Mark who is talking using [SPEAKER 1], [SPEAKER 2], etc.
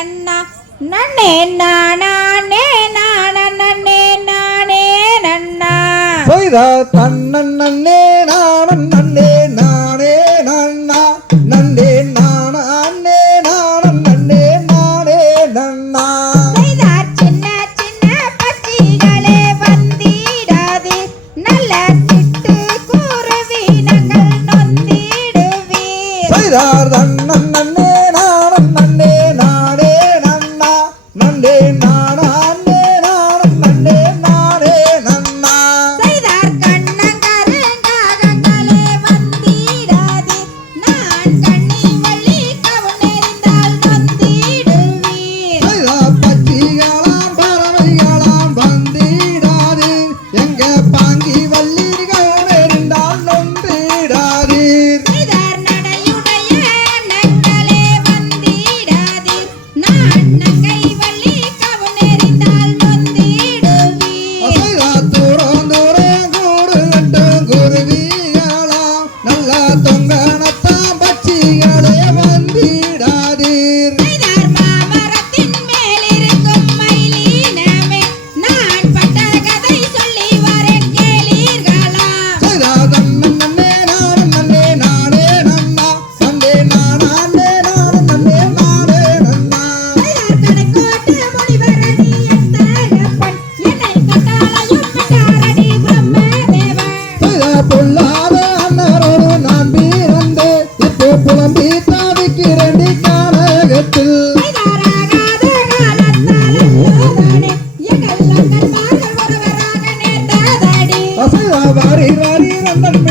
[SPEAKER 1] நன்னா நன்னே நானே நானே நன்னே நானே நன்னா.
[SPEAKER 2] சைதா தன்னன் நன்னே நானன் நன்னே நானே நன்னா. நன்னே நானே நானன் நன்னே நானே நன்னா.
[SPEAKER 1] சைதா சின்ன சின்ன பச்சிகளே வந்திடாது. நல்ல சிட்டு குருவி நங்கள் நொந்திடுவி
[SPEAKER 2] நன்னே Monday, Monday. Manda